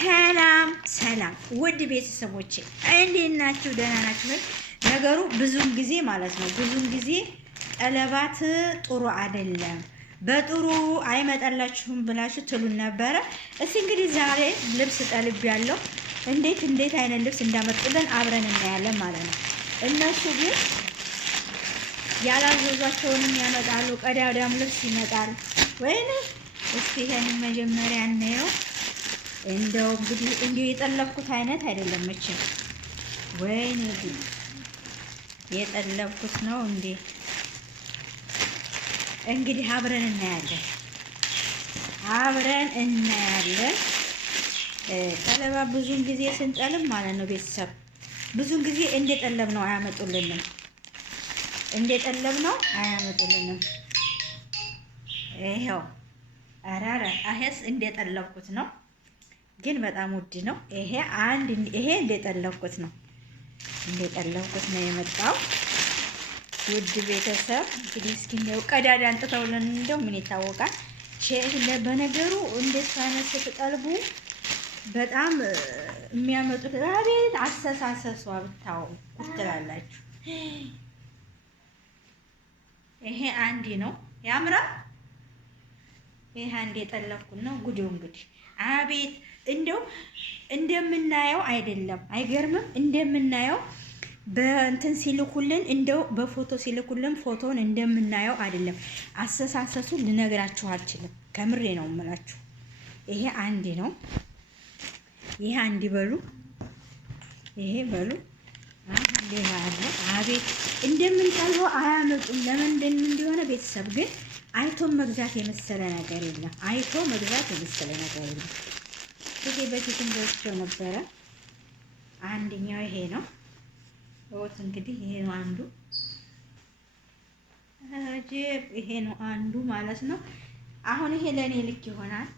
ሰላም ሰላም ውድ ቤተሰቦቼ እንዴት ናችሁ? ደህና ናችሁ? ነገሩ ብዙም ጊዜ ማለት ነው ቀለባት ጥሩ አይደለም፣ በጥሩ አይመጣላችሁም ብላችሁ ትሉን ነበረ። እስኪ እንግዲህ ዛሬ ልብስ ጠልብ ያለው እንዴት አይነት ልብስ እንዳመጡልን አብረን እናያለን ማለት ነው። እነሱ ግን ያላዘዟቸውንም ያመጣሉ፣ ቀዳዳም ልብስ ይመጣል። ወይኔ እስኪ ይሄንን መጀመሪያ እናየው። እንደው እንግዲህ የጠለብኩት አይነት አይደለም መቼም። ወይኔ ግን የጠለብኩት ነው እንዴ? እንግዲህ አብረን እናያለን። ጠለባ ብዙን ጊዜ ስንጠልብ ማለት ነው ቤተሰብ ብዙን ጊዜ እንደጠለብ ነው አያመጡልንም። ይሄው አራራ አሄስ እንደጠለብኩት ነው፣ ግን በጣም ውድ ነው። ይሄ እንደጠለብኩት ነው የመጣው። ውድ ቤተሰብ እንግዲህ እስኪ እንደው ቀዳዳ አንጥተውልን እንደው ምን ይታወቃል። በነገሩ እንዴት አይነት ስትጠልቡ በጣም የሚያመጡት አቤት አስተሳሰሷ ብታው ትላላችሁ። ይሄ አንዲ ነው ያምራል። ይሄ አንዴ የጠለብኩት ነው። ጉዱ እንግዲህ አቤት እንደው እንደምናየው አይደለም። አይገርምም? እንደምናየው በእንትን ሲልኩልን እንደው በፎቶ ሲልኩልን ፎቶን እንደምናየው አይደለም። አስተሳሰሱን ልነግራችሁ አልችልም። ከምሬ ነው የምላችሁ። ይሄ አንዲ ነው። ይሄ አንዲ በሉ። ይሄ በሉ። ሌላ አለ። አቤት እንደምንጠልበው አያመጡም። ለምንድን እንደሆነ ቤተሰብ ግን አይቶ መግዛት የመሰለ ነገር የለም። ይሄ በፊትም ገዝቼው ነበረ። አንደኛው ይሄ ነው። ወጥ እንግዲህ ይሄ ነው አንዱ። ይሄ ነው አንዱ ማለት ነው። አሁን ይሄ ለኔ ልክ ይሆናል።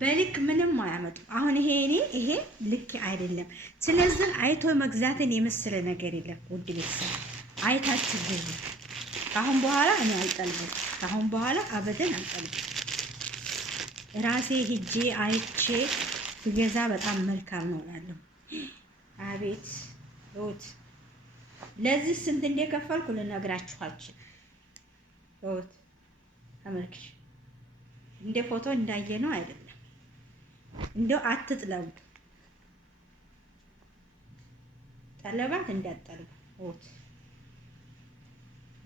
በልክ ምንም አያመጡም። አሁን ይሄ ልክ አይደለም። ስለዚህ አይቶ መግዛትን የመሰለ ነገር የለም። ውድ ቤተሰብ አይታችሁ ግዙ። ከአሁን በኋላ እኔ አልጠልብም። ከአሁን በኋላ አበደን አልጠልብም። ራሴ ሂጄ አይቼ ብገዛ በጣም መልካም ነው እላለሁ። አቤት ኦት ለዚህ ስንት እንደከፈልኩ ልነግራችሁ አልችልም። ኦት ተመልክሽ እንደ ፎቶ እንዳየነው አይደለም። እንደው አትጥለቡ፣ ጠለባት እንዳትጠልቡ። ኦት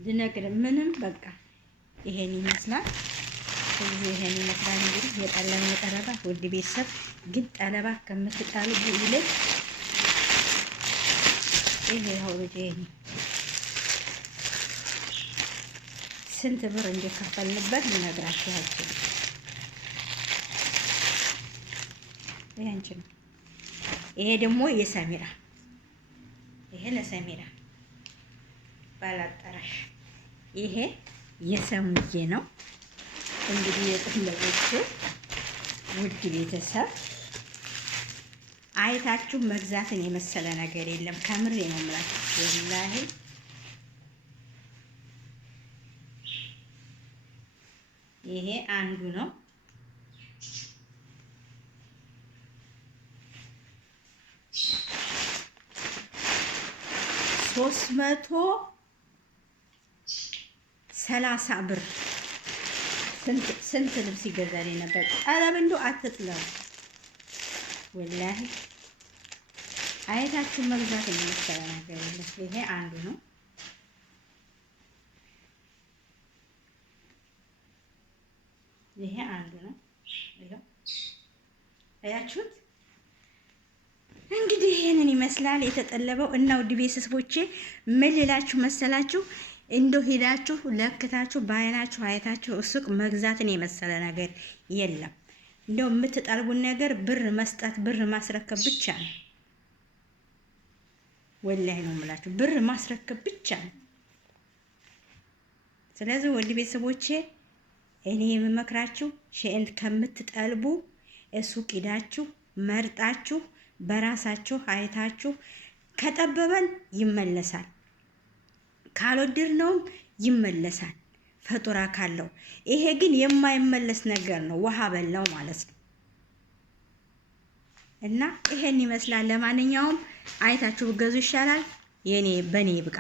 ልነግር ምንም በቃ ይሄን ይመስላል። ይሄን ይመስላል እንግዲህ የጠለባት ውድ ቤተሰብ ግን ጠለባት ከምትጣልቡ ይልቅ ይሄ አውርጄ ስንት ብር እንደከፈልንበት ልነግራችሁ አልችልም። ይሄ አንቺ ነው። ይሄ ደግሞ የሰሚራ ይሄ ለሰሚራ ባላጠራሽ ይሄ የሰሙዬ ነው። እንግዲህ የጠለቦቹ ውድ ቤተሰብ አይታችሁ መግዛትን የመሰለ ነገር የለም። ከምሬ ነው የምላችሁ ወላሂ። ይሄ አንዱ ነው። $330 ብር ስንት ልብስ ይገዛል ነበር። ጠለብ እንደው አትጥለው ወላሂ። አይታችሁ መግዛት የመሰለ ነገር የለም። ይሄ አንዱ ነው። ይሄ አንዱ ነው። ይሄው አያችሁት? እንግዲህ ይሄንን ይመስላል የተጠለበው። እና ውድ ቤተሰቦቼ ምን ልላችሁ መሰላችሁ? እንደው ሄዳችሁ ለክታችሁ በአይናችሁ አይታችሁ ሱቅ መግዛትን የመሰለ ነገር የለም። እንደው የምትጠልቡን ነገር ብር መስጠት ብር ማስረከብ ብቻ ነው። ወላሂ ነው የምላችሁ፣ ብር ማስረከብ ብቻ ነው። ስለዚህ ውድ ቤተሰቦቼ እኔ የምመክራችሁ ሸንት ከምትጠልቡ ሱቅ ሄዳችሁ መርጣችሁ በራሳችሁ አይታችሁ ከጠበበን ይመለሳል፣ ካልወደድነውም ይመለሳል ፈጡራ ካለው። ይሄ ግን የማይመለስ ነገር ነው። ውሃ በላው ማለት ነው። እና ይሄን ይመስላል። ለማንኛውም አይታችሁ ገዙ ይሻላል። በኔ ይብቃ።